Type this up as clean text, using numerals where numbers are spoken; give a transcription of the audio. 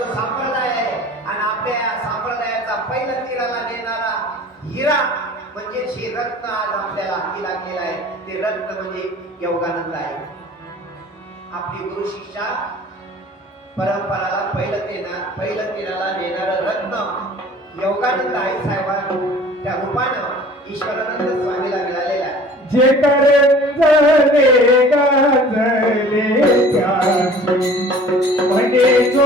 संप्रदाय आहे आणि आपल्या या संप्रदायाचा पहिला तीराला नेणारा हिरा म्हणजे हे रत्न आज आपल्याला हाती लागलेला आहे. ते रत्न म्हणजे योगानंद आहे. आपली गुरु शिष्या परंपराला पहिलं तीराला नेणारं रत्न योगानंद आहे साहेबांना त्या रूपानं ईश्वरानंद स्वामीला मिळालेला आहे. जे करंजले गाजले त्याची म्हणे जो